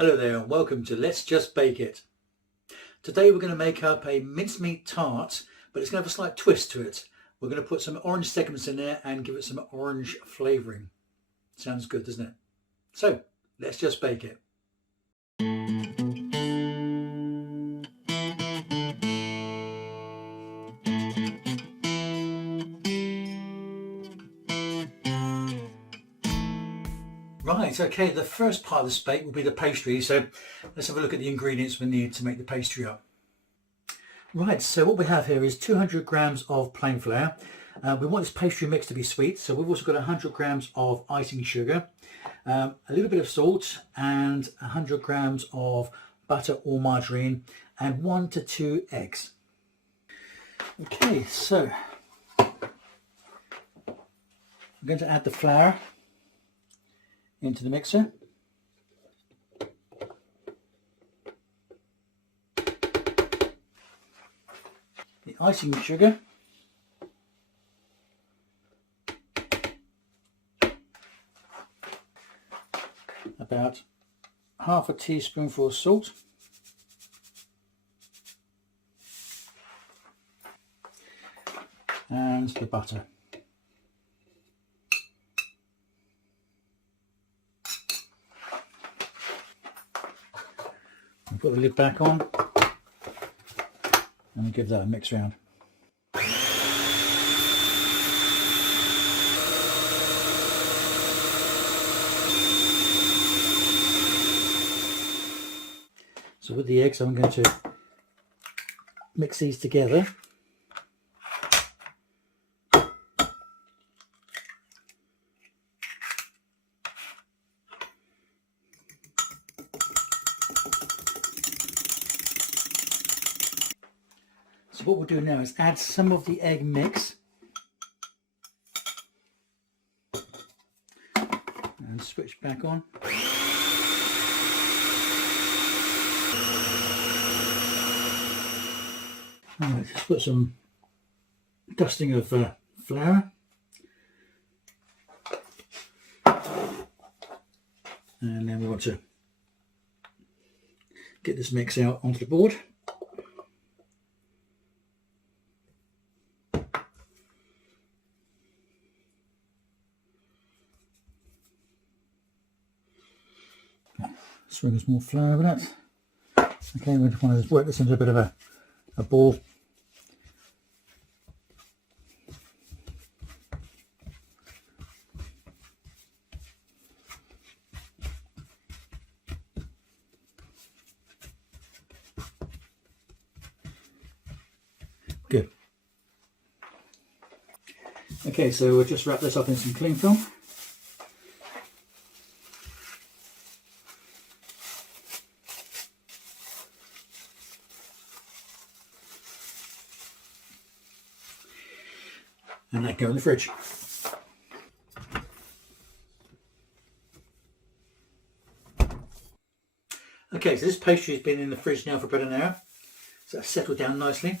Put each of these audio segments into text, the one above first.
Hello there and welcome to Let's Just Bake It. Today we're going to make up a mincemeat tart, but it's going to have a slight twist to it. We're going to put some orange segments in there and give it some orange flavouring. Sounds good, doesn't it? So, let's just bake it. Right, okay, the first part of this bake will be the pastry, so let's have a look at the ingredients we need to make the pastry up. Right, so what we have here is 200 grams of plain flour. We want this pastry mix to be sweet, so we've also got 100 grams of icing sugar, a little bit of salt and 100 grams of butter or margarine and 1 to 2 eggs. Okay, so I'm going to add the flour into the mixer. The icing sugar. About half a teaspoonful of salt. And the butter. Put the lid back on and give that a mix round. So with the eggs I'm going to mix these together. So what we'll do now is add some of the egg mix and switch back on. Right, just put some dusting of flour and then we want to get this mix out onto the board. Sprinkle some more flour over that. Okay, we just want to work this into a bit of a ball. Good. Okay, so we'll just wrap this up in some cling film. And that go in the fridge. Okay, so this pastry has been in the fridge now for about an hour, so it's settled down nicely.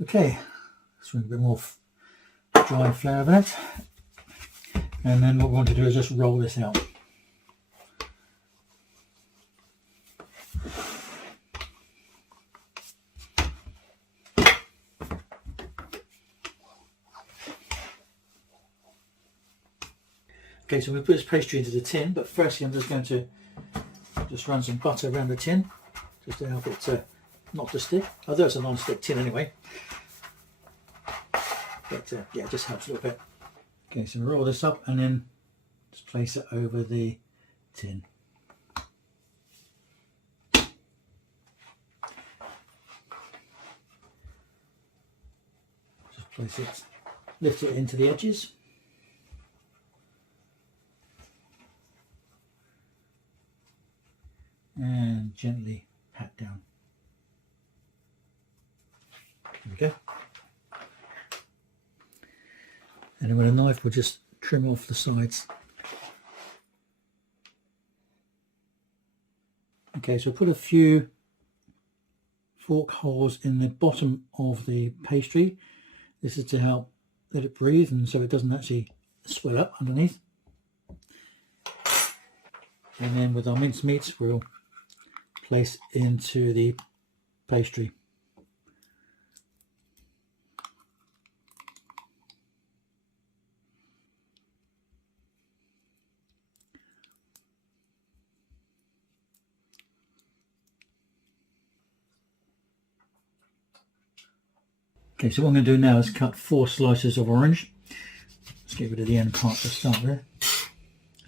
Okay, let's bring a bit more dry flour over it, and then what we want to do is just roll this out. Okay, so we put this pastry into the tin, but firstly I'm just going to run some butter around the tin, just to help it not to stick, although it's a non-stick tin anyway. But yeah, it just helps a little bit. Okay, so roll this up and then just place it over the tin. Just place it, lift it into the edges. And gently pat down. There we go. And then with a knife we'll just trim off the sides. Okay, so put a few fork holes in the bottom of the pastry This is to help let it breathe and so it doesn't actually swell up underneath. And then with our mincemeat, we'll place into the pastry. Okay, so what I'm going to do now is cut 4 slices of orange. Let's get rid of the end part to start with.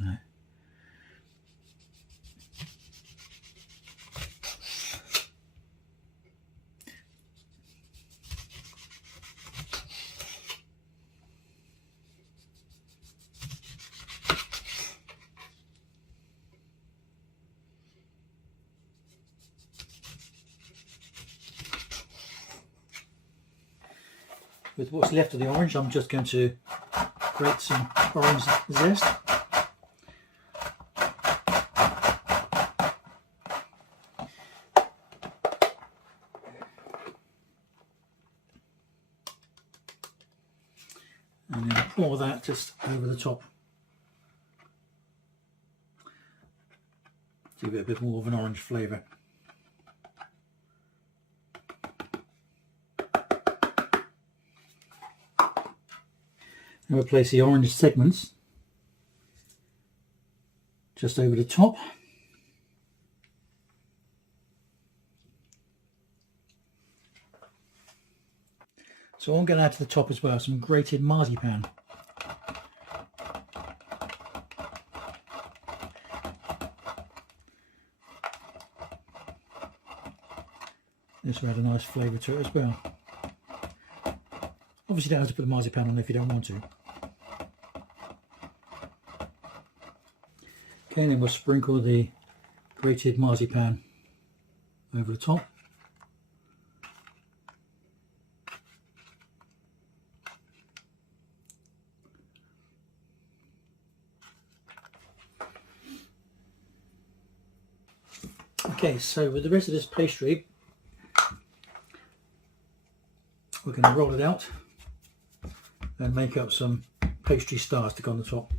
Right. With what's left of the orange, I'm just going to grate some orange zest. And then pour that just over the top to give it a bit more of an orange flavour. And we'll place the orange segments just over the top. So I'm going to add to the top as well some grated marzipan. This will add a nice flavour to it as well. Obviously you don't have to put the marzipan on if you don't want to. Okay, and then we'll sprinkle the grated marzipan over the top. Okay, so with the rest of this pastry, we're going to roll it out and make up some pastry stars to go on the top.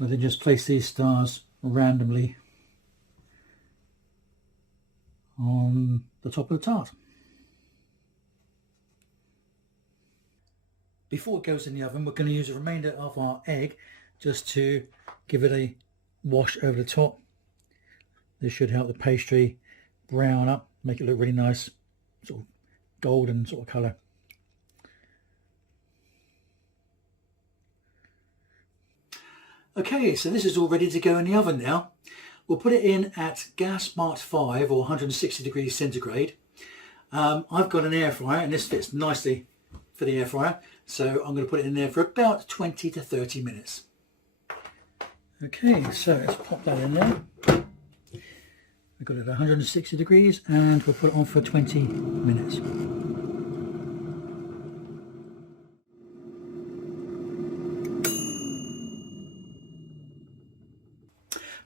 We'll then just place these stars randomly on the top of the tart. Before it goes in the oven, we're going to use the remainder of our egg just to give it a wash over the top. This should help the pastry brown up, make it look really nice, sort of golden sort of colour. Okay, so this is all ready to go in the oven now. We'll put it in at gas marked 5 or 160 degrees centigrade. I've got an air fryer and this fits nicely for the air fryer, so I'm going to put it in there for about 20 to 30 minutes. Okay, so let's pop that in there. We've got it at 160 degrees and we'll put it on for 20 minutes.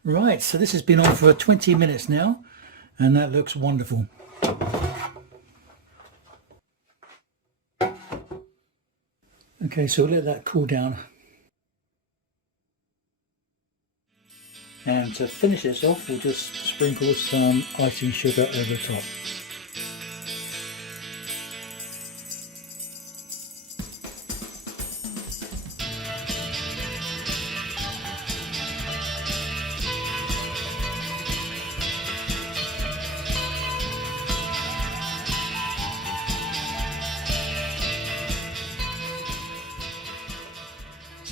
Right, so this has been on for 20 minutes now, and that looks wonderful. Okay, so we'll let that cool down. And to finish this off, we'll just sprinkle some icing sugar over the top.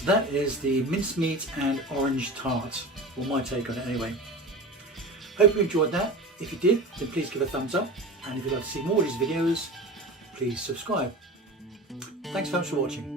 that is the mincemeat and orange tart, or my take on it anyway. Hope you enjoyed that. If you did, then please give a thumbs up, and if you'd like to see more of these videos, please subscribe. Thanks so much for watching.